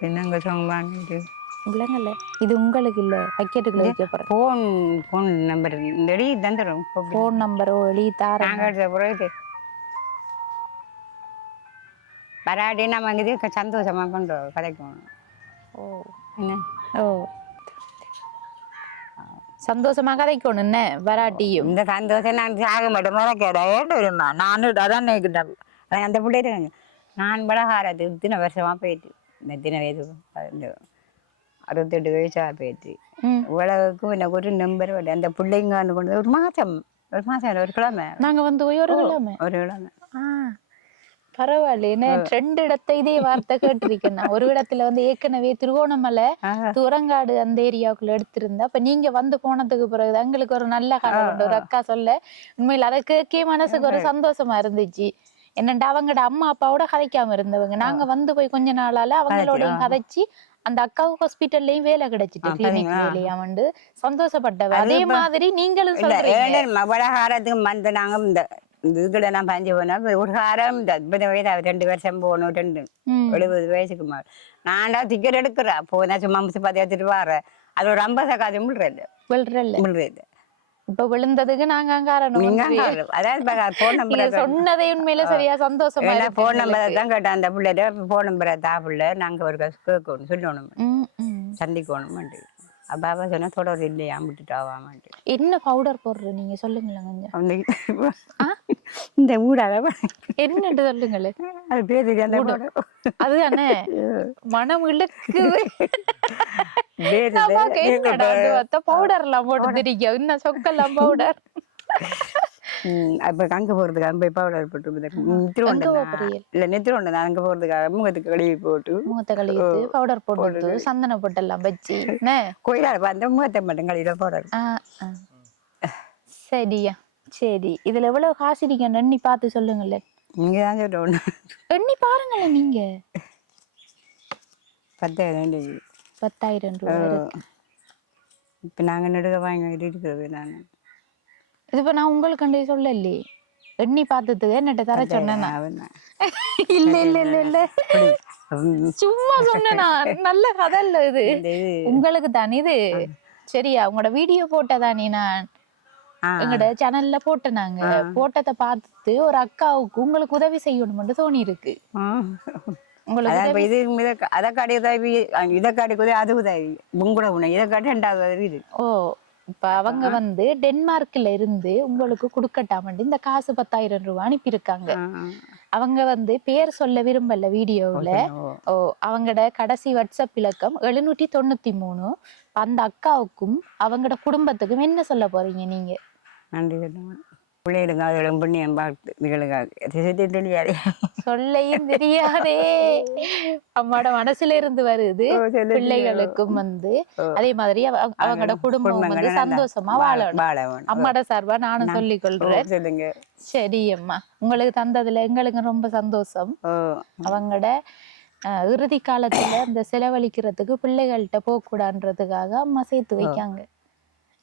Speaker 2: பின்னங்க சொங்க
Speaker 1: இல்லைங்கல்ல இது உங்களுக்கு இல்ல. பக்கெட்டுக்குள்ள வைக்க போறேன்.
Speaker 2: ஃபோன் ஃபோன் நம்பர் இந்த அடி தந்துடும்
Speaker 1: போன் நம்பரோ எழுதி தாரேன்
Speaker 2: நாங்கள் பிறகு வராட்டி நம்ம இது சந்தோஷமா கொண்டு கதைக்கணும்
Speaker 1: ஓ.
Speaker 2: என்ன?
Speaker 1: ஓ. சந்தோஷமா கதைக்கணும் என்ன? வராட்டியும்.
Speaker 2: இந்த சந்தோஷம் நான் சாக மாட்டேன். மறக்கடா ஏட்டு வருமா நானும் அதான் நினைக்கிட்டேன் அதான் அந்த பிள்ளை இருக்காங்க. நான் பலகாரத்து இத்தனை வருஷமா போயிட்டு இந்த இத்தனை வயது அறுபத்தெட்டு வயசா போயிட்டு
Speaker 1: ம்.
Speaker 2: இவ்வளவுக்கும் எனக்கு ஒரு நம்பர் வரல அந்த பிள்ளைங்க வந்து கொண்டு ஒரு மாசம் ஒரு மாசம் ஒரு கிழமை
Speaker 1: நாங்க வந்து ஒரு கிழமை
Speaker 2: ஒரு கிழமை
Speaker 1: பரவாயில்ல ரெண்டு இடத்த இதே வார்த்தை கேட்டிருக்கேன். ஒரு இடத்துல வந்து ஏற்கனவே திருவோணமலை
Speaker 2: ஆஹா.
Speaker 1: தூரங்காடு அந்த ஏரியாவுக்குள்ள எடுத்திருந்தா அப்ப நீங்க வந்து போனதுக்கு பிறகு எங்களுக்கு ஒரு நல்ல உண்டு ஒரு அக்கா சொல்ல உண்மையில அதை கேட்கே மனசுக்கு ஒரு சந்தோஷமா இருந்துச்சு என்னண்டா அவங்கட அம்மா அப்பாவோட கதைக்காம இருந்தவங்க நாங்க வந்து போய் கொஞ்ச நாளால அவங்களோடையும் கதைச்சு அந்த அக்காவுக்கு ஹாஸ்பிட்டல்லையும் வேலை கிடைச்சிட்டு கிளினிக்? வேலையா வந்து சந்தோஷப்பட்டவ
Speaker 2: அது
Speaker 1: மாதிரி நீங்களும் சொல்றீங்க.
Speaker 2: வந்து நாங்க இந்த இதுக்குள்ள நான் பஞ்சு போனா ஒரு இந்த முப்பது வயது ரெண்டு வருஷம் போகணும் ரெண்டு. எழுபது வயசுக்கு மேல. நான்டா டிக்கெட் எடுக்கிறா போனா சும்மா முப்பது பத்து எடுத்துட்டு வரேன். அது ஒரு ஐம்பது முழுறது
Speaker 1: விழுறல்ல
Speaker 2: முழுறது
Speaker 1: இப்ப விழுந்ததுக்கு நாங்க காரணம்
Speaker 2: நீங்க
Speaker 1: வந்து
Speaker 2: அங்க அதாவது
Speaker 1: சொன்னதே உண்மையில சரியா சந்தோஷமா
Speaker 2: ஃபோன் நம்பர். தான் கேட்டேன். அந்த பிள்ளைட ஃபோன் நம்பரை தா பிள்ளை. நாங்க ஒரு கேட்கணும் சொல்லணும். சந்திக்கணும் அப்போ அவ சொன்னா தொடர் இல்லையா? விட்டுட்டு ஆவாமான்ட்டு.
Speaker 1: என்ன பவுடர் போடுற நீங்க சொல்லுங்களேன் கொஞ்சம்.
Speaker 2: அந்த? இந்த ஊடாக
Speaker 1: என்னட்டு சொல்லுங்களேன்.
Speaker 2: அது பேர் தெரியும் அந்த powder.
Speaker 1: அதுதானே? மனம் இழுக்குது.
Speaker 2: வேறு
Speaker 1: நம்ம
Speaker 2: வேறு
Speaker 1: என்னடா அது? பார்த்தா பவுடர் எல்லாம் போட்டு தெரியும் இன்னும் சொக்கெல்லாம் பவுடர் *laughs*
Speaker 2: அப்ப அங்க போறதுக்கு அங்க போய் பவுடர் போட்டு
Speaker 1: போறீங்க?
Speaker 2: இல்ல நெத்திரோண்ட நான் அங்க போறதுக்காக முகத்துக்கு கழுவி போட்டு
Speaker 1: முகத்தை கழுவிட்டு பவுடர் போட்டு சந்தன பொட்டெல்லாம் வச்சு *laughs* என்ன
Speaker 2: கோயிலால அந்த முகத்தை மட்டும் கழுவிட
Speaker 1: ஆ. சரியா. சரி. இதுல எவ்வளவு காசு இருக்கீங்க எண்ணி பார்த்து சொல்லுங்களேன்
Speaker 2: நீங்க தான் சொல்ல
Speaker 1: எண்ணி பாருங்களேன் நீங்க.
Speaker 2: பத்தாயிரம்
Speaker 1: பத்தாயிரம் ரூபாய்.
Speaker 2: இப்ப நாங்க நடுக வாங்கிட்டு இருக்கிறது நான்
Speaker 1: இது இப்ப நான் உங்களுக்கு கண்டு சொல்லலையே எண்ணி பார்த்ததுக்கு என்னட்ட தர சொன்னேனா
Speaker 2: அவன் தான்.
Speaker 1: இல்ல இல்ல இல்ல இல்ல சும்மா சொன்னேனா நல்ல கதை இல்ல இது உங்களுக்கு தானே இது சரியா உங்களோட வீடியோ போட்டதானே நான்
Speaker 2: ஆ,
Speaker 1: எங்களோட சேனல்ல போட்டனாங்க போட்டதை பார்த்து ஒரு அக்காவுக்கு உங்களுக்கு உதவி செய்யணும்னு தோணி இருக்கு. உங்களுக்கு
Speaker 2: இது காட்டி உதவி இதை காட்டி உதவி அது உதவி உங்களோட உணவு இதை காட்டி ரெண்டாவது உதவி இது
Speaker 1: ஓ இப்ப அவங்க வந்து டென்மார்க்ல இருந்து உங்களுக்கு கொடுக்கட்டாமட்டு இந்த காசு பத்தாயிரம் ரூபாய் அனுப்பியிருக்காங்க அவங்க வந்து பேர் சொல்ல விரும்பல வீடியோவுல.
Speaker 2: ஓ.
Speaker 1: ஓ அவங்களோட கடைசி வாட்ஸ்அப் இலக்கம் எழுநூற்றி தொண்ணூத்தி மூணு அந்த அக்காவுக்கும் அவங்களோட குடும்பத்துக்கும் என்ன சொல்ல போறீங்க நீங்க?
Speaker 2: நன்றி. சொல்லுங்க பிள்ளைகளுக்கு அதுகளும் புண்ணியம் பார்த்து இதுகளுக்காக
Speaker 1: சொல்லையும் தெரியாதே. அம்மாட மனசுல இருந்து வருது பிள்ளைகளுக்கும் வந்து. அதே மாதிரி அவ- அவங்களோட குடும்பம் வந்து சந்தோஷமா வாழணும். அம்மாட சார்பா நானும் சொல்லிக் கொள்றேன்
Speaker 2: சொல்லுங்க.
Speaker 1: சரி அம்மா. உங்களுக்கு தந்ததுல எங்களுக்கு ரொம்ப சந்தோஷம். அவங்களோட இறுதி காலத்துல இந்த செலவழிக்கிறதுக்கு பிள்ளைகள்கிட்ட போகக்கூடாதுன்றதுக்காக அம்மா சேர்த்து வைக்காங்க.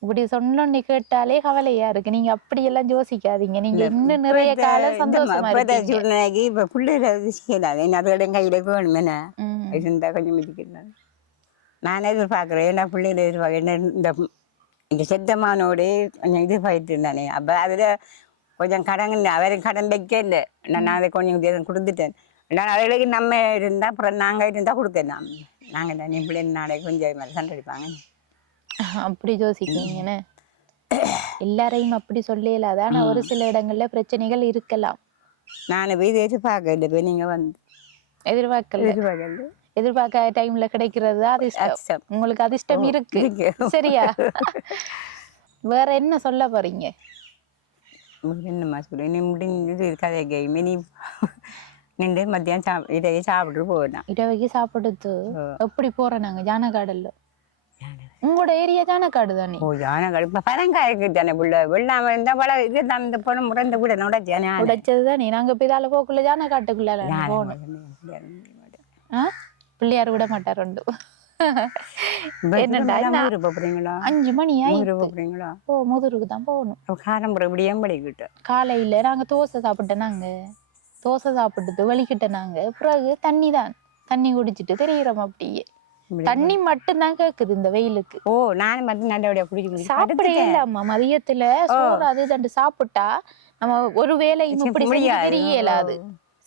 Speaker 1: இப்படி சொன்னோன்னு கேட்டாலே கவலையா இருக்கு. நீங்க அப்படி எல்லாம் யோசிக்காதீங்க. நீங்க இன்னும் நிறைய காலம் சந்தோஷமா
Speaker 2: சூழ்நிலைக்கு இப்ப பிள்ளைகளை செய்யலாது அதோட கையில வேணும். என்ன. இருந்தா கொஞ்சம் மிதிக்கலாம். நான் எதிர்பார்க்குறேன். ஏன்னா பிள்ளைகளை எதிர்பார்க்க இந்த இந்த செத்தமானோடு கொஞ்சம் இது போயிட்டு இருந்தானே அப்போ அதில் கொஞ்சம் கடன் அவரும் கடன் வைக்க இல்லை. நான் அதை கொஞ்சம் இது கொடுத்துட்டேன். நான் அவர்களுக்கு நம்ம இருந்தால் அப்புறம் நாங்கள் இருந்தால் கொடுக்கலாம். நாங்கள் தான். பிள்ளை நாளைக்கு கொஞ்சம் மாதிரி சண்டை அடிப்பாங்க.
Speaker 1: அப்படி யோசிக்கீங்கன்னு எல்லாரையும் அப்படி சொல்லல அதான் ஒரு சில இடங்கள்ல பிரச்சனைகள் இருக்கலாம்.
Speaker 2: நான் போய் இது எதிர்பார்க்கல போய் நீங்கள் வந்து
Speaker 1: எதிர்பார்க்கல.
Speaker 2: எதிர்பார்க்கல.
Speaker 1: எதிர்பார்க்காத டைம்ல கிடைக்கிறது அதிர்ஷ்டம். உங்களுக்கு அதிர்ஷ்டம் இருக்கு. சரியா? வேற என்ன சொல்ல போறீங்க?
Speaker 2: என்னம்மா சொல்லு நீ முடிஞ்சது கதை கேம் நீ நின்று மத்தியானம் சாப் இதையே சாப்பிட்டு போவேன்
Speaker 1: இரவைக்கு சாப்பிடுத்து எப்படி போறோம் நாங்க? ஜானகாடல்ல. உங்களோட ஏரியா ஜானகாடு தானே
Speaker 2: ஓ யானை இப்போ பழங்காய்க்கு தானே புள்ள? வெள்ளாம இருந்தா பழ இது தான் இந்த பொண்ணு முறந்த கூட நோடாச்சு யானை
Speaker 1: உடைச்சது தானே நாங்க இப்ப இதால போக்குள்ள ஜானகாட்டுக்குள்ள போகணும். ஆ? பிள்ளையார் விட மாட்டார் ரெண்டு அஞ்சு மணி
Speaker 2: போறீங்களா?
Speaker 1: ஓ முதுருக்கு தான் போகணும்.
Speaker 2: அப்ப காரம்புற இப்படியும் படிக்கிட்டு
Speaker 1: காலையில நாங்க தோசை சாப்பிட்டோம் நாங்க. தோசை சாப்பிட்டுட்டு வலிக்கிட்டோம் நாங்க. பிறகு தண்ணி தான் தண்ணி குடிச்சிட்டு தெரியுறோம் அப்படியே. தண்ணி மட்டும்தான் கேக்குது இந்த வெயிலுக்கு.
Speaker 2: ஓ நானும் மட்டும் நல்லபடியா குடிச்சு குடிச்சு
Speaker 1: சாப்பிட இல்லாம மதியத்துல சோறு அது தண்டு சாப்பிட்டா நம்ம ஒரு வேலையும் இப்படி. தெரிய இயலாது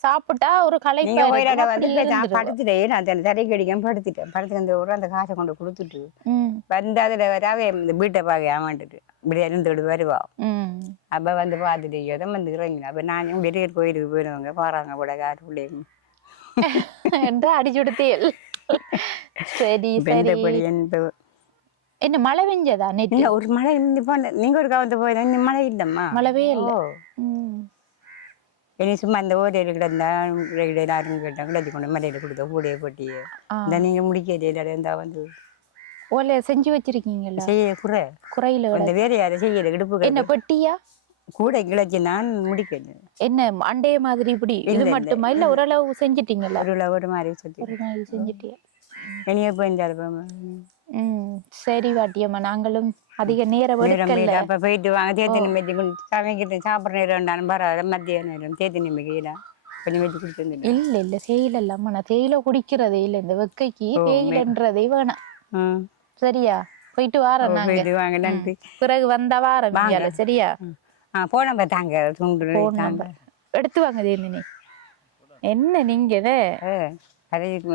Speaker 1: சாப்பிட்டா ஒரு களைப்பா
Speaker 2: வந்து நான். படுத்துட்டேன். நான் அந்த தடை கடிக்காம படுத்துட்டேன். படுத்து அந்த ஒரு அந்த காசை கொண்டு கொடுத்துட்டு வந்து அதுல வராவே இந்த வீட்டை பார்க்க ஏமாண்டுட்டு இப்படி இருந்துட்டு வருவா. அப்ப வந்து பார்த்துட்டு எதை வந்து இறங்கின. அப்ப நானும் வெளியே கோயிலுக்கு போயிடுவாங்க. போறாங்க கூட பிள்ளைங்க *laughs*
Speaker 1: என்று அடிச்சுடுத்தேல் சரி
Speaker 2: இந்த
Speaker 1: சரி
Speaker 2: இந்த
Speaker 1: என்ன மழை பெஞ்சதா நேற்று?
Speaker 2: இல்ல ஒரு மழை இருந்து போன நீங்க ஒரு கவனத்து போய் இந்த மழை இல்லம்மா.
Speaker 1: மழவே இல்ல.
Speaker 2: இனி சும்மா அந்த ஓடையில் கிடந்தா எல்லாரும் கேட்டாங்க கிடச்சி கொண்டு மலையில கொடுத்த கூடையை போட்டி. இந்த நீங்க முடிக்கல இருந்தா வந்து.
Speaker 1: ஓலை செஞ்சு வச்சிருக்கீங்கல்ல?
Speaker 2: செய்ய குறை.
Speaker 1: குறையில விட
Speaker 2: அந்த வேற யாரும் செய்யல இடுப்பு
Speaker 1: என்ன பெட்டியா?
Speaker 2: கூட கிளச்சி நான் முடிக்கல.
Speaker 1: என்ன அண்டைய மாதிரி இப்படி இது மட்டுமா? இல்ல ஓரளவு செஞ்சிட்டீங்களா?
Speaker 2: ஒரு ஒரு மாதிரி
Speaker 1: செஞ்சிட்டியா?
Speaker 2: இனிய போயிருந்தாரு
Speaker 1: ம். சரி வாட்டியம்மா நாங்களும் அதிக நேரம் எடுக்கல
Speaker 2: அப்ப போயிட்டு வாங்க. தேத்தி நிம்மதி சமைக்கிட்டு சாப்பிட்ற நேரம் ரெண்டாலும் பரவாயில்ல மத்திய நேரம். தேத்தி கொஞ்சம் கொடுத்துருந்தேன்
Speaker 1: இல்ல இல்ல தேயிலை இல்லாம நான் தேயிலை குடிக்கிறதே இல்ல. இந்த வெக்கைக்கு தேயிலைன்றதே வேணாம். சரியா? போயிட்டு வாரோம் நாங்க. பிறகு வந்தா வாரம் சரியா?
Speaker 2: போன தாங்க துண்டு
Speaker 1: நம்பர் எடுத்து வாங்க தேமினி என்ன நீங்க
Speaker 2: கதைப்பு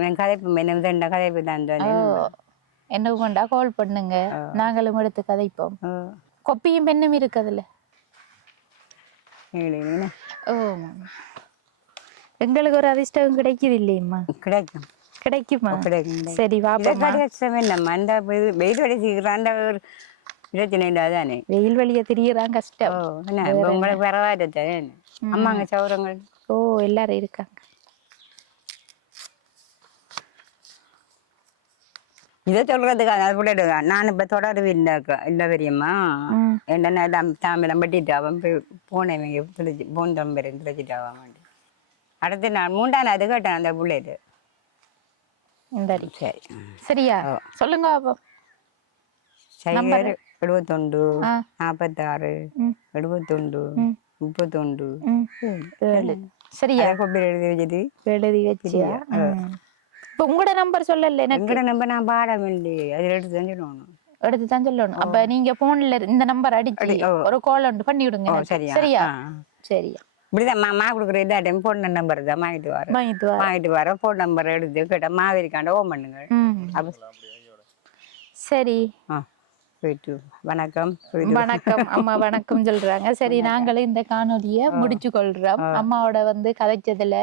Speaker 2: என்ன கதைப்பு தான்
Speaker 1: என்ன கொண்டா கால் பண்ணுங்க. நாங்களும் எடுத்து கதைப்போம். கொப்பியும் பெண்ணும் இருக்கு அதுல
Speaker 2: இல்லைங்க
Speaker 1: ஓ எங்களுக்கு ஒரு அதிர்ஷ்டம் கிடைக்குது இல்லையம்மா.
Speaker 2: கிடைக்கும்.
Speaker 1: கிடைக்குமா?
Speaker 2: கிடைக்கும்
Speaker 1: சரி
Speaker 2: கஷ்டம் என்னம்மா அந்த வெயில் அடிச்சுக்கிறான் அந்த ஒரு பிரச்சனை இல்லாதானே
Speaker 1: வெயில் வழிய திரியறான்
Speaker 2: ஓ
Speaker 1: கஷ்டம்
Speaker 2: உங்களுக்கு பரவாயில்ல தானே அம்மாங்க சௌரங்கள்
Speaker 1: ஓ எல்லாரும் இருக்காங்க
Speaker 2: இதை சொல்றதுக்கு அது நான் இப்ப தொடர்பு இல்லை இல்லை பெரியம்மா
Speaker 1: ம்.
Speaker 2: என்ன தாமிரம் பட்டிட்டு அவன் போய் போனேன் துளைச்சி போன் தம்பரை துளைச்சிட்டு அவன் வேண்டி அடுத்து நான் மூன்றாம் நாள் அது கேட்டேன் அந்த
Speaker 1: அடி.
Speaker 2: சரி
Speaker 1: சரியா. சொல்லுங்க
Speaker 2: சைபர் எழுபத்தொண்டு. நாற்பத்தாறு. எழுபத்தொண்டு. முப்பத்தொண்டு.
Speaker 1: ஏழு சரியா?
Speaker 2: அதை கொப்பி எழுதி வச்சுட்டு
Speaker 1: எழுதி வச்சியா. இப்ப உங்களோட நம்பர் சொல்லல எனக்கு.
Speaker 2: எங்கட நம்பர் நான் பாடம் இல்லை அதில் எடுத்து தெரிஞ்சிடணும்
Speaker 1: எடுத்து தான் சொல்லணும். அப்ப நீங்க போன்ல இந்த நம்பர் அடிச்சு. ஒரு கால் ஒன்று பண்ணி விடுங்க.
Speaker 2: சரியா?
Speaker 1: சரியா. சரியா.
Speaker 2: இப்படிதான் மா மா கொடுக்குற இதா டைம் ஃபோன் நம்பர் தான் வாங்கிட்டு வரேன்
Speaker 1: வாங்கிட்டு வா
Speaker 2: வாங்கிட்டு வர ஃபோன் நம்பர் எடுத்து கேட்டால் மாவிரிக்காண்ட ஓம் பண்ணுங்க.
Speaker 1: சரி.
Speaker 2: வணக்கம்
Speaker 1: வணக்கம். அம்மா வணக்கம் சொல்றாங்க. சரி நாங்களும் இந்த காணொலிய முடிச்சு கொள்றோம் அம்மாவோட வந்து கதைச்சதுல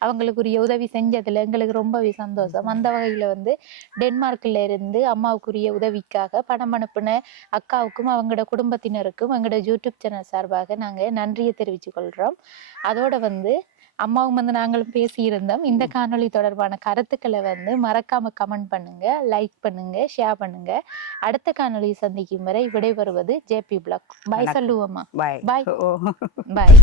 Speaker 1: அவங்களுக்குரிய உதவி செஞ்சதுல எங்களுக்கு ரொம்பவே சந்தோஷம். அந்த வகையில வந்து டென்மார்க்ல இருந்து அம்மாவுக்குரிய உதவிக்காக பணம் அனுப்பின அக்காவுக்கும் அவங்களோட குடும்பத்தினருக்கும் எங்களோட யூடியூப் சேனல் சார்பாக நாங்க நன்றியை தெரிவிச்சு கொள்றோம் அதோட வந்து அம்மாவும் வந்து நாங்களும் பேசியிருந்தோம். இந்த காணொளி தொடர்பான கருத்துக்களை வந்து மறக்காம கமெண்ட் பண்ணுங்க லைக் பண்ணுங்க ஷேர் பண்ணுங்க. அடுத்த காணொளியை சந்திக்கும் வரை விடைபெறுவது ஜேபி பிளாக். பாய் சொல்லுவோமா
Speaker 2: பாய். ஓ.
Speaker 1: பாய்